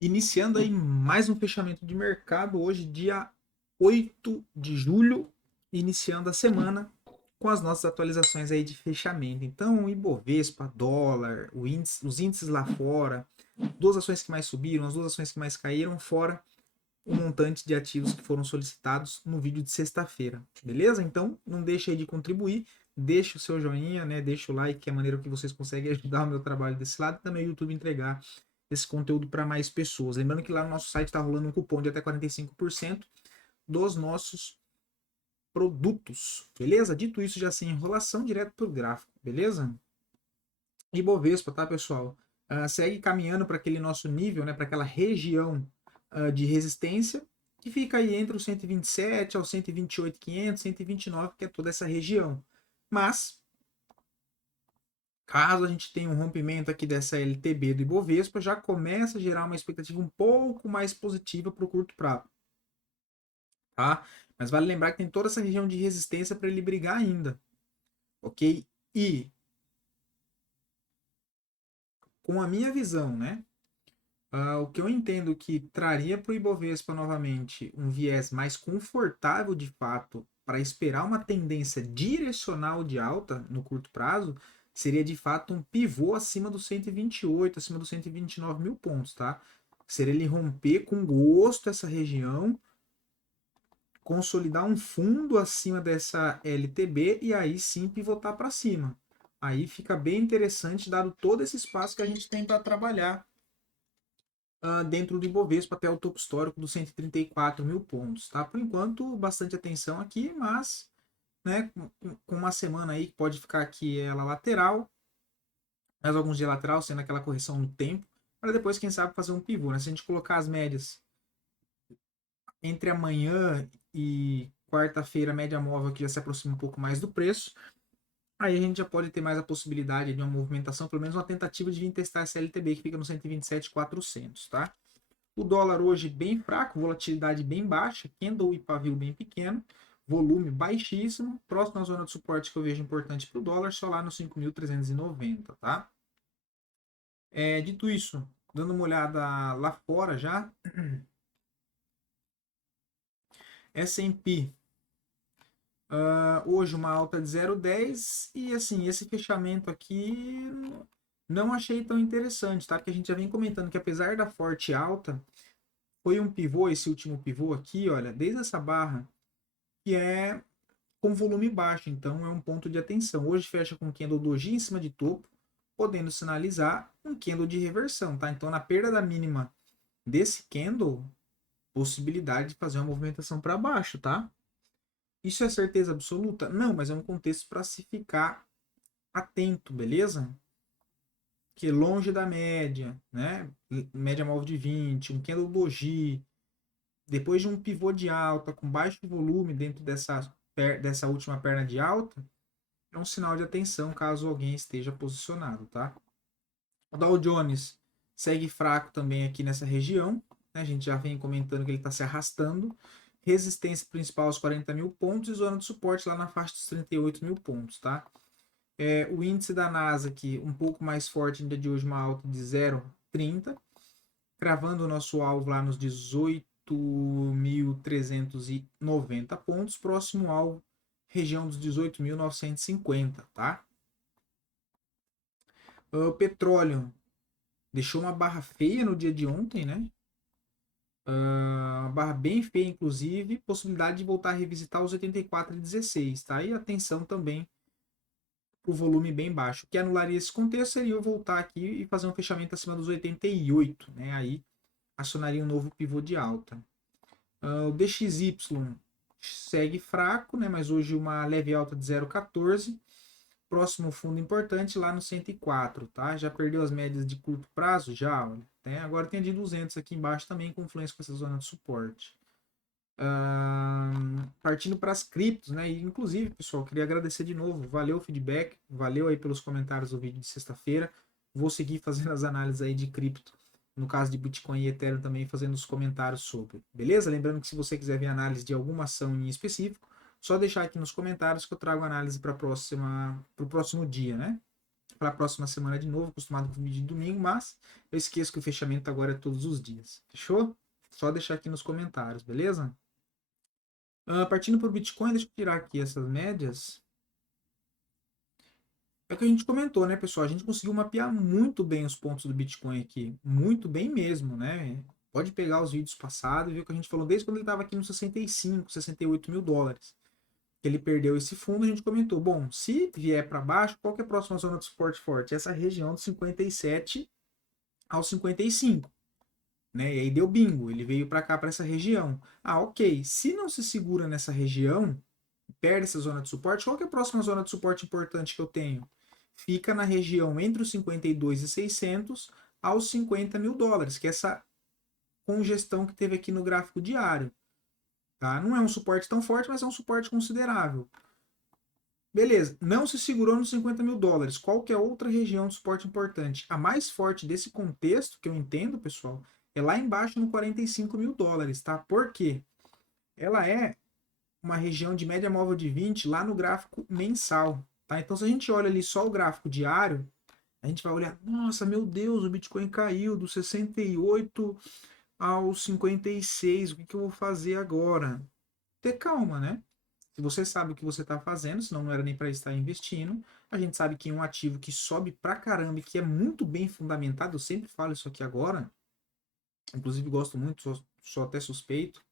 Iniciando aí mais um fechamento de mercado, hoje, dia 8 de julho, iniciando a semana com as nossas atualizações aí de fechamento. Então, Ibovespa, dólar, os índices lá fora, duas ações que mais subiram, as duas ações que mais caíram, fora o montante de ativos que foram solicitados no vídeo de sexta-feira, beleza? Então, não deixe aí de contribuir, deixe o seu joinha, né? Deixa o like, que é a maneira que vocês conseguem ajudar o meu trabalho desse lado e também o YouTube entregar esse conteúdo para mais pessoas. Lembrando que lá no nosso site está rolando um cupom de até 45% dos nossos produtos, beleza? Dito isso, já sem enrolação, direto para o gráfico, beleza? E Bovespa, tá, pessoal? Segue caminhando para aquele nosso nível, né, para aquela região de resistência, que fica aí entre o 127 ao 128.500, 129, que é toda essa região. Mas, caso a gente tenha um rompimento aqui dessa LTB do Ibovespa, já começa a gerar uma expectativa um pouco mais positiva para o curto prazo, tá? Mas vale lembrar que tem toda essa região de resistência para ele brigar ainda, ok? E com a minha visão, né? O que eu entendo que traria para o Ibovespa novamente um viés mais confortável de fato para esperar uma tendência direcional de alta no curto prazo seria de fato um pivô acima dos 128, acima dos 129 mil pontos, tá? Seria ele romper com gosto essa região, consolidar um fundo acima dessa LTB e aí sim pivotar para cima. Aí fica bem interessante, dado todo esse espaço que a gente tem para trabalhar dentro do Ibovespa até o topo histórico dos 134 mil pontos. Tá? Por enquanto, bastante atenção aqui, mas né, com uma semana aí que pode ficar aqui ela lateral, mais alguns dias lateral, sendo aquela correção no tempo, para depois, quem sabe, fazer um pivô. Né? Se a gente colocar as médias entre amanhã e quarta-feira, a média móvel que já se aproxima um pouco mais do preço, aí a gente já pode ter mais a possibilidade de uma movimentação, pelo menos uma tentativa de vir testar essa LTB que fica no 127.400, tá? O dólar hoje bem fraco, volatilidade bem baixa, candle e pavio bem pequeno, volume baixíssimo. Próxima zona de suporte que eu vejo importante para o dólar, só lá no 5.390, tá? Dito isso, dando uma olhada lá fora já, S&P hoje uma alta de 0,10 e assim, esse fechamento aqui não achei tão interessante, tá? Porque a gente já vem comentando que apesar da forte alta, foi um pivô, esse último pivô aqui, olha, desde essa barra, que é com volume baixo, então é um ponto de atenção. Hoje fecha com candle doji em cima de topo, podendo sinalizar um candle de reversão, tá? Então na perda da mínima desse candle, possibilidade de fazer uma movimentação para baixo, tá? Isso é certeza absoluta? Não, mas é um contexto para se ficar atento, beleza? Que longe da média, né? Média móvel de 20, um candle doji, depois de um pivô de alta com baixo volume dentro dessa última perna de alta, é um sinal de atenção caso alguém esteja posicionado, tá? O Dow Jones segue fraco também aqui nessa região, né? A gente já vem comentando que ele está se arrastando. Resistência principal aos 40 mil pontos e zona de suporte lá na faixa dos 38 mil pontos, tá? O índice da NASA aqui um pouco mais forte no dia de hoje, uma alta de 0,30, cravando o nosso alvo lá nos 18.390 pontos, próximo alvo, região dos 18.950, tá? O petróleo deixou uma barra feia no dia de ontem, né? Uma barra bem feia, inclusive, possibilidade de voltar a revisitar os 84,16, tá? E atenção também para o volume bem baixo. O que anularia esse contexto seria eu voltar aqui e fazer um fechamento acima dos 88, né? Aí acionaria um novo pivô de alta. O DXY segue fraco, né? Mas hoje uma leve alta de 0,14. Próximo fundo importante lá no 104, tá? Já perdeu as médias de curto prazo? Já, olha. Agora tem a de 200 aqui embaixo também, com influência com essa zona de suporte. Partindo para as criptos, né? E, inclusive, pessoal, queria agradecer de novo. Valeu o feedback, valeu aí pelos comentários do vídeo de sexta-feira. Vou seguir fazendo as análises aí de cripto, no caso de Bitcoin e Ethereum também, fazendo os comentários sobre. Beleza? Lembrando que se você quiser ver análise de alguma ação em específico, só deixar aqui nos comentários que eu trago análise para o próximo dia, né? para a próxima semana de novo, acostumado com o vídeo de domingo, mas eu esqueço que o fechamento agora é todos os dias. Fechou? Só deixar aqui nos comentários, beleza? Partindo para o Bitcoin, deixa eu tirar aqui essas médias. É o que a gente comentou, né, pessoal? A gente conseguiu mapear muito bem os pontos do Bitcoin aqui. Muito bem mesmo, né? Pode pegar os vídeos passados e ver o que a gente falou desde quando ele estava aqui nos 65, 68 mil dólares. Que ele perdeu esse fundo, a gente comentou. Bom, se vier para baixo, qual que é a próxima zona de suporte forte? Essa região do 57 ao 55. Né? E aí deu bingo, ele veio para cá, para essa região. Ah, ok. Se não se segura nessa região, perde essa zona de suporte, qual que é a próxima zona de suporte importante que eu tenho? Fica na região entre os 52.600 aos 50 mil dólares, que é essa congestão que teve aqui no gráfico diário. Tá? Não é um suporte tão forte, mas é um suporte considerável. Beleza, não se segurou nos 50 mil dólares. Qual que é outra região de suporte importante? A mais forte desse contexto, que eu entendo, pessoal, é lá embaixo no 45 mil dólares, tá? Por quê? Ela é uma região de média móvel de 20 lá no gráfico mensal, tá? Então, se a gente olha ali só o gráfico diário, a gente vai olhar, nossa, meu Deus, o Bitcoin caiu do 68 aos 56, o que eu vou fazer agora? Ter calma, né? Se você sabe o que você está fazendo, senão não era nem para estar investindo. A gente sabe que um ativo que sobe pra caramba e que é muito bem fundamentado, eu sempre falo isso aqui agora, inclusive gosto muito, sou até suspeito,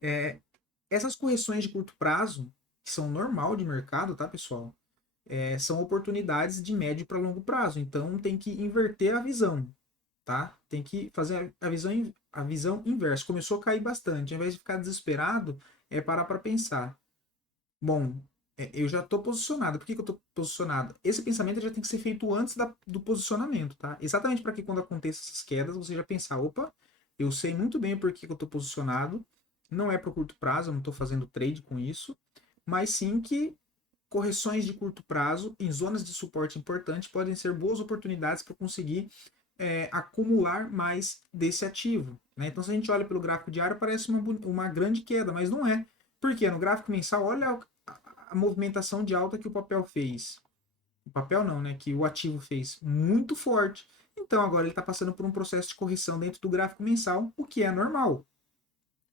é, essas correções de curto prazo, que são normal de mercado, tá, pessoal? São oportunidades de médio para longo prazo. Então tem que inverter a visão, tá? Tem que fazer a visão inversa. Começou a cair bastante. Ao invés de ficar desesperado, é parar para pensar. Bom, eu já estou posicionado. Por que eu estou posicionado? Esse pensamento já tem que ser feito antes do posicionamento, tá? Exatamente para que quando aconteça essas quedas, você já pensar, opa, eu sei muito bem por que eu estou posicionado. Não é para o curto prazo, eu não estou fazendo trade com isso, mas sim que correções de curto prazo em zonas de suporte importante podem ser boas oportunidades para conseguir acumular mais desse ativo. Né? Então, se a gente olha pelo gráfico diário, parece uma grande queda, mas não é. Por quê? No gráfico mensal, olha a movimentação de alta que o papel fez. O papel não, né? Que o ativo fez muito forte. Então, agora ele está passando por um processo de correção dentro do gráfico mensal, o que é normal.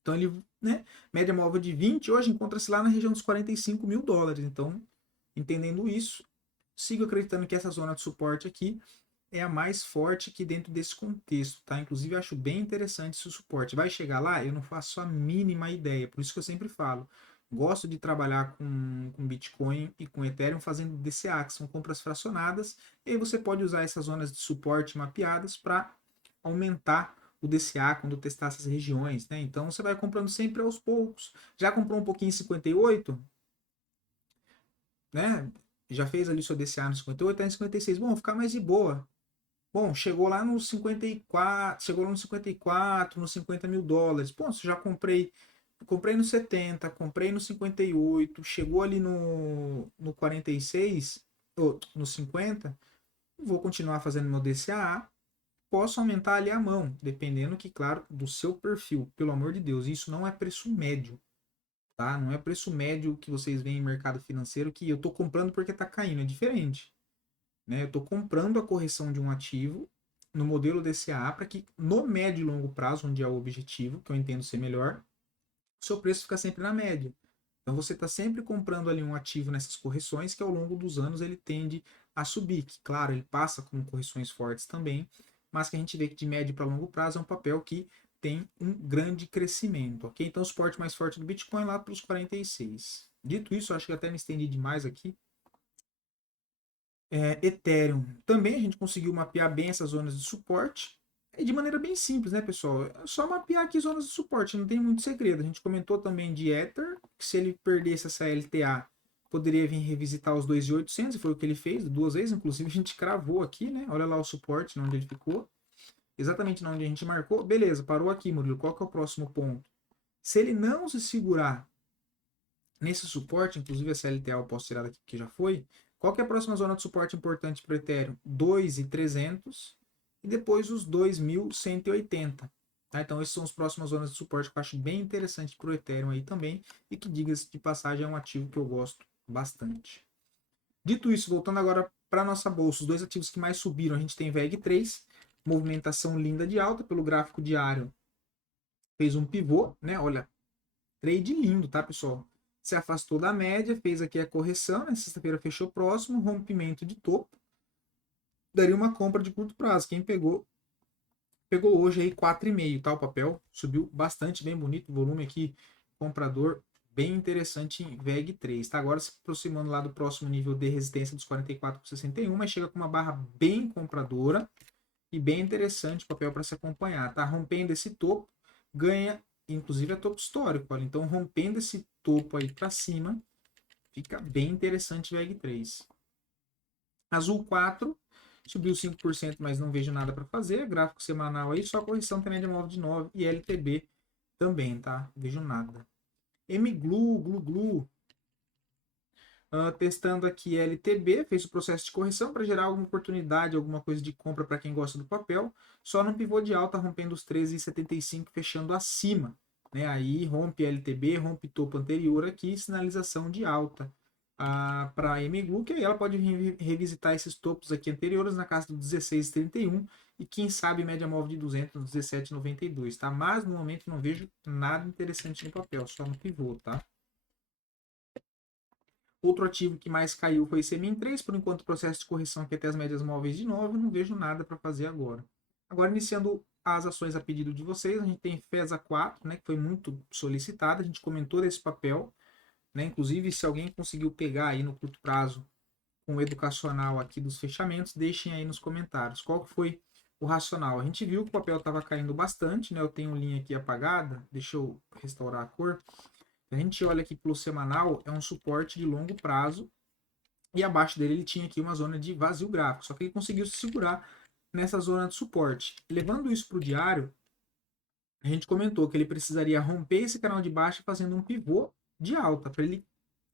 Então, ele, né? Média móvel de 20 hoje encontra-se lá na região dos 45 mil dólares. Então, entendendo isso, sigo acreditando que essa zona de suporte aqui é a mais forte aqui dentro desse contexto, tá? Inclusive, eu acho bem interessante esse suporte. Vai chegar lá? Eu não faço a mínima ideia. Por isso que eu sempre falo. Gosto de trabalhar com Bitcoin e com Ethereum fazendo DCA, que são compras fracionadas. E aí você pode usar essas zonas de suporte mapeadas para aumentar o DCA quando testar essas regiões, né? Então você vai comprando sempre aos poucos. Já comprou um pouquinho em 58, né? Já fez ali seu DCA no 58, tá em 56. Bom, ficar mais de boa. Bom, chegou lá nos 54, chegou lá nos 54, nos 50 mil dólares. Pô, já comprei no 70, comprei no 58, chegou ali no 46, ou no 50, vou continuar fazendo meu DCA, posso aumentar ali a mão, dependendo que, claro, do seu perfil, pelo amor de Deus, isso não é preço médio, tá? Não é preço médio que vocês veem em mercado financeiro que eu tô comprando porque tá caindo, é diferente. Né? Eu estou comprando a correção de um ativo no modelo DCA para que no médio e longo prazo, onde é o objetivo, que eu entendo ser melhor, o seu preço fica sempre na média. Então você está sempre comprando ali um ativo nessas correções que ao longo dos anos ele tende a subir. Que, claro, ele passa com correções fortes também, mas que a gente vê que de médio para longo prazo é um papel que tem um grande crescimento, ok? Então o suporte mais forte do Bitcoin lá para os 46. Dito isso, acho que até me estendi demais aqui. Ethereum. Também a gente conseguiu mapear bem essas zonas de suporte. E de maneira bem simples, né, pessoal? É só mapear aqui zonas de suporte, não tem muito segredo. A gente comentou também de Ether, que se ele perdesse essa LTA, poderia vir revisitar os 2.800, e foi o que ele fez duas vezes. Inclusive, a gente cravou aqui, né? Olha lá o suporte, onde ele ficou. Exatamente onde a gente marcou. Beleza, parou aqui, Murilo. Qual que é o próximo ponto? Se ele não se segurar nesse suporte, inclusive essa LTA eu posso tirar daqui que já foi. Qual que é a próxima zona de suporte importante para o Ethereum? 2.300 e depois os 2.180. Tá? Então, essas são as próximas zonas de suporte que eu acho bem interessante para o Ethereum aí também e que, diga-se de passagem, é um ativo que eu gosto bastante. Dito isso, voltando agora para nossa bolsa, os dois ativos que mais subiram, a gente tem VEG3, movimentação linda de alta pelo gráfico diário, fez um pivô, né? Olha, trade lindo, tá, pessoal? Se afastou da média, fez aqui a correção, na sexta-feira fechou próximo, rompimento de topo, daria uma compra de curto prazo. Quem pegou, pegou hoje aí 4,5, tá? O papel subiu bastante, bem bonito, volume aqui, comprador bem interessante em VEG3, tá? Agora se aproximando lá do próximo nível de resistência dos 44,61, mas chega com uma barra bem compradora e bem interessante o papel para se acompanhar, tá? Rompendo esse topo, ganha, inclusive é topo histórico, olha, então rompendo esse topo aí para cima, fica bem interessante o VEG3. Azul 4, subiu 5%, mas não vejo nada para fazer, gráfico semanal aí, só correção tem média móvel de 9 e LTB também, tá? Vejo nada. MGLU, GLU, testando aqui LTB, fez o processo de correção para gerar alguma oportunidade, alguma coisa de compra para quem gosta do papel, só no pivô de alta, rompendo os 13,75, fechando acima. Né? Aí rompe LTB, rompe topo anterior aqui, sinalização de alta para a MGLU, que aí ela pode revisitar esses topos aqui anteriores na casa do 16,31 e quem sabe média móvel de 200 no 17,92, tá? Mas no momento não vejo nada interessante no papel, só no pivô, tá? Outro ativo que mais caiu foi CMIN 3, por enquanto o processo de correção aqui até as médias móveis de 9, não vejo nada para fazer agora. Agora, iniciando as ações a pedido de vocês, a gente tem FESA 4, né, que foi muito solicitada, a gente comentou desse papel, né, inclusive se alguém conseguiu pegar aí no curto prazo com o educacional aqui dos fechamentos, deixem aí nos comentários qual que foi o racional. A gente viu que o papel estava caindo bastante, né, eu tenho linha aqui apagada, deixa eu restaurar a cor. A gente olha aqui pelo semanal, é um suporte de longo prazo e abaixo dele ele tinha aqui uma zona de vazio gráfico, só que ele conseguiu se segurar nessa zona de suporte. Levando isso para o diário, a gente comentou que ele precisaria romper esse canal de baixa fazendo um pivô de alta, para ele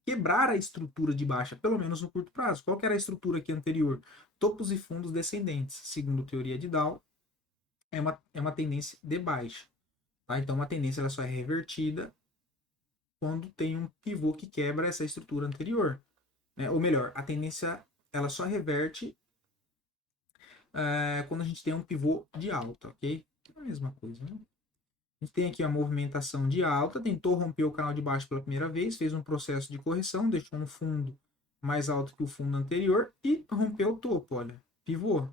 quebrar a estrutura de baixa, pelo menos no curto prazo. Qual que era a estrutura aqui anterior? Topos e fundos descendentes. Segundo teoria de Dow, é uma tendência de baixa. Tá? Então, uma tendência ela só é revertida quando tem um pivô que quebra essa estrutura anterior. Né? Ou melhor, a tendência ela só reverte quando a gente tem um pivô de alta, ok? É a mesma coisa, né? A gente tem aqui a movimentação de alta, tentou romper o canal de baixo pela primeira vez, fez um processo de correção, deixou um fundo mais alto que o fundo anterior e rompeu o topo, olha, pivô.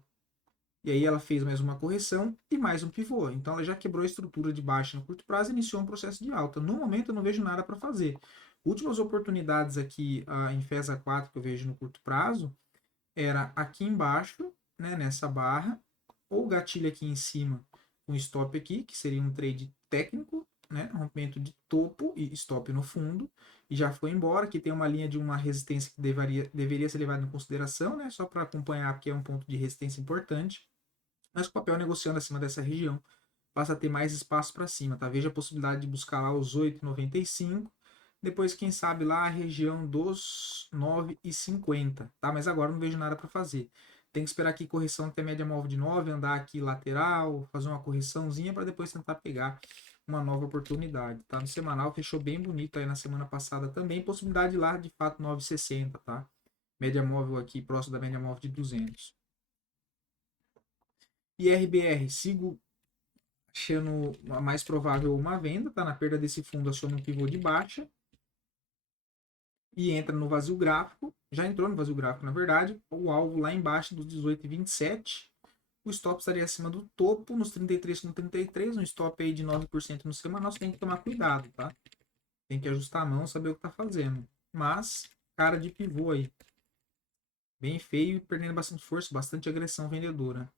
E aí ela fez mais uma correção e mais um pivô. Então ela já quebrou a estrutura de baixa no curto prazo e iniciou um processo de alta. No momento eu não vejo nada para fazer. Últimas oportunidades aqui em FESA 4 que eu vejo no curto prazo era aqui embaixo, né, nessa barra, ou gatilho aqui em cima, um stop aqui, que seria um trade técnico, né, rompimento de topo e stop no fundo, e já foi embora. Aqui tem uma linha de uma resistência que deveria ser levada em consideração, né, só para acompanhar, porque é um ponto de resistência importante. Mas o papel negociando acima dessa região passa a ter mais espaço para cima, tá? Veja a possibilidade de buscar lá os 8,95, depois quem sabe lá a região dos 9,50, tá? Mas agora não vejo nada para fazer. Tem que esperar aqui correção até média móvel de 9, andar aqui lateral, fazer uma correçãozinha para depois tentar pegar uma nova oportunidade, tá? No semanal fechou bem bonito aí na semana passada também, possibilidade lá de fato 9,60, tá? Média móvel aqui próximo da média móvel de 200. IRBR, sigo achando mais provável uma venda, tá? Na perda desse fundo, aciona um pivô de baixa e entra no vazio gráfico. Já entrou no vazio gráfico, na verdade. O alvo lá embaixo dos 18,27. O stop estaria acima do topo, nos 33,33, um stop aí de 9% no semanal. Você tem que tomar cuidado, tá? Tem que ajustar a mão, saber o que tá fazendo. Mas, cara de pivô aí. Bem feio e perdendo bastante força, bastante agressão vendedora.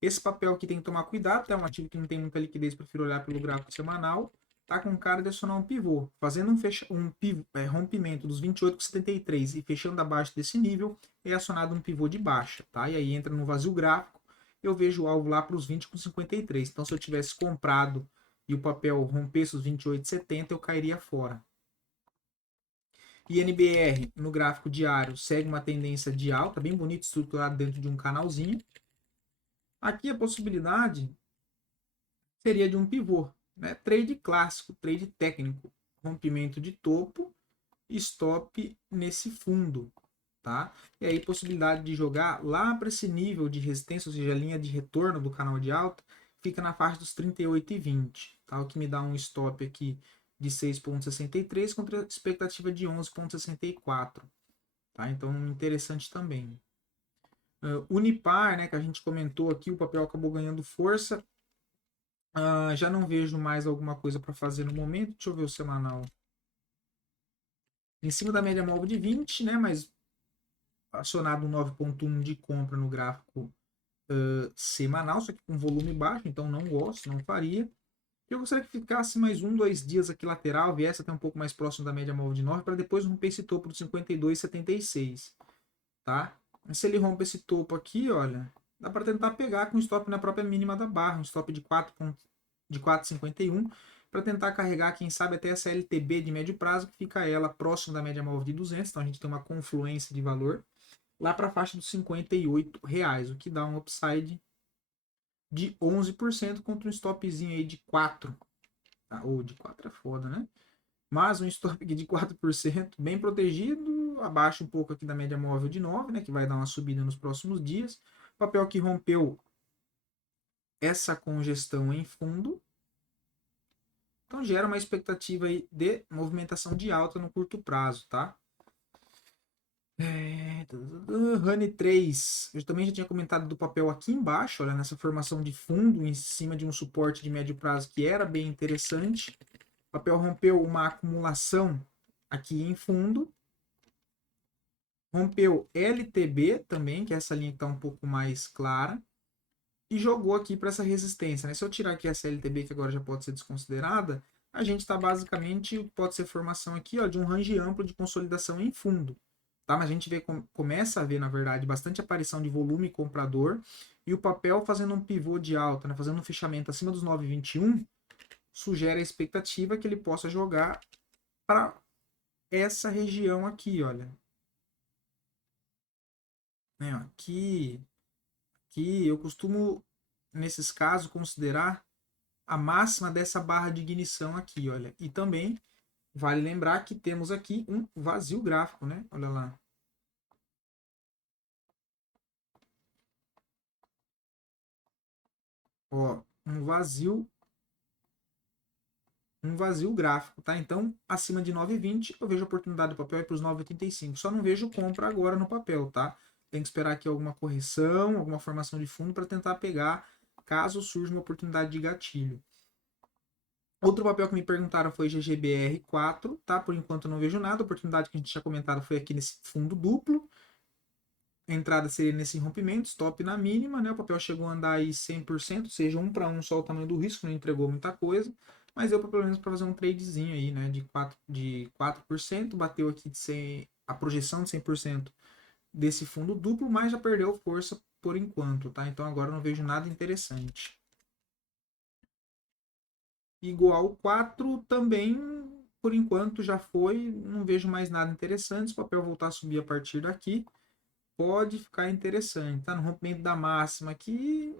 Esse papel aqui tem que tomar cuidado, é um ativo que não tem muita liquidez, prefiro olhar pelo gráfico semanal. Tá com cara de acionar um pivô. Fazendo rompimento dos 28,73 e fechando abaixo desse nível, é acionado um pivô de baixa. Tá? E aí entra no vazio gráfico, eu vejo o alvo lá para os 20,53. Então se eu tivesse comprado e o papel rompesse os 28,70, eu cairia fora. INBR no gráfico diário segue uma tendência de alta, bem bonito, estruturado dentro de um canalzinho. Aqui a possibilidade seria de um pivô, né? Trade clássico, trade técnico, rompimento de topo, stop nesse fundo, tá? E aí possibilidade de jogar lá para esse nível de resistência, ou seja, a linha de retorno do canal de alta, fica na faixa dos 38,20, tá? O que me dá um stop aqui de 6,63 contra a expectativa de 11,64, tá? Então interessante também. Unipar, né, que a gente comentou aqui, o papel acabou ganhando força. Já não vejo mais alguma coisa para fazer no momento. Deixa eu ver o semanal. Em cima da média móvel de 20, né, mas acionado um 9,1 de compra no gráfico semanal, só que com volume baixo, então não gosto, não faria. Eu gostaria que ficasse mais 1, 2 dias aqui lateral, viesse até um pouco mais próximo da média móvel de 9, para depois romper esse topo de 52,76, tá? Mas se ele rompe esse topo aqui, olha, dá para tentar pegar com stop na própria mínima da barra, um stop de 4,51, para tentar carregar, quem sabe, até essa LTB de médio prazo, que fica ela próximo da média móvel de 200, então a gente tem uma confluência de valor, lá para a faixa dos R$ 58, o que dá um upside de 11% contra um stopzinho aí de 4. Tá? Ou de 4 é foda, né? Mas um stop aqui de 4%, bem protegido, abaixo um pouco aqui da média móvel de 9, né? Que vai dar uma subida nos próximos dias. Papel que rompeu essa congestão em fundo. Então gera uma expectativa aí de movimentação de alta no curto prazo, tá? Honey 3, eu também já tinha comentado do papel aqui embaixo, olha, nessa formação de fundo em cima de um suporte de médio prazo que era bem interessante. O papel rompeu uma acumulação aqui em fundo, rompeu LTB também, que é essa linha que está um pouco mais clara, e jogou aqui para essa resistência, né? Se eu tirar aqui essa LTB, que agora já pode ser desconsiderada, a gente está basicamente, pode ser formação aqui, ó, de um range amplo de consolidação em fundo. Tá? Mas a gente começa a ver, na verdade, bastante aparição de volume comprador e o papel fazendo um pivô de alta, né? Fazendo um fechamento acima dos 9,21, sugere a expectativa que ele possa jogar para essa região aqui, olha. Né? Aqui eu costumo, nesses casos, considerar a máxima dessa barra de ignição aqui, olha. E também vale lembrar que temos aqui um vazio gráfico, né? Olha lá. Ó, um vazio gráfico, tá? Então, acima de 9,20, eu vejo a oportunidade do papel ir para os 9,85. Só não vejo compra agora no papel, tá? Tem que esperar aqui alguma correção, alguma formação de fundo para tentar pegar, caso surja uma oportunidade de gatilho. Outro papel que me perguntaram foi GGBR4, tá? Por enquanto eu não vejo nada. A oportunidade que a gente tinha comentado foi aqui nesse fundo duplo. A entrada seria nesse rompimento, stop na mínima, né? O papel chegou a andar aí 100%, ou seja, 1 para 1 só o tamanho do risco, não entregou muita coisa, mas deu pelo menos para fazer um tradezinho aí, né? De 4%, bateu aqui a projeção de 100% desse fundo duplo, mas já perdeu força por enquanto, tá? Então agora eu não vejo nada interessante. Igual 4 também, por enquanto já foi, não vejo mais nada interessante. Se o papel voltar a subir a partir daqui, pode ficar interessante. Tá no rompimento da máxima aqui.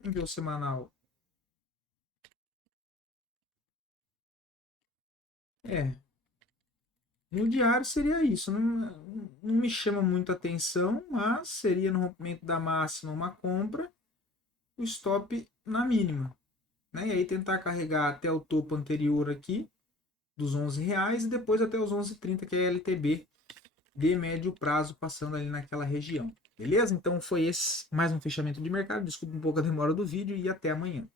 Vamos ver o semanal. É, no diário seria isso. Não me chama muito atenção, mas seria no rompimento da máxima uma compra, o stop na mínima. Né? E aí tentar carregar até o topo anterior aqui, dos R$ 11, e depois até os 11,30, que é a LTB de médio prazo, passando ali naquela região. Beleza? Então foi esse mais um fechamento de mercado. Desculpa um pouco a demora do vídeo e até amanhã.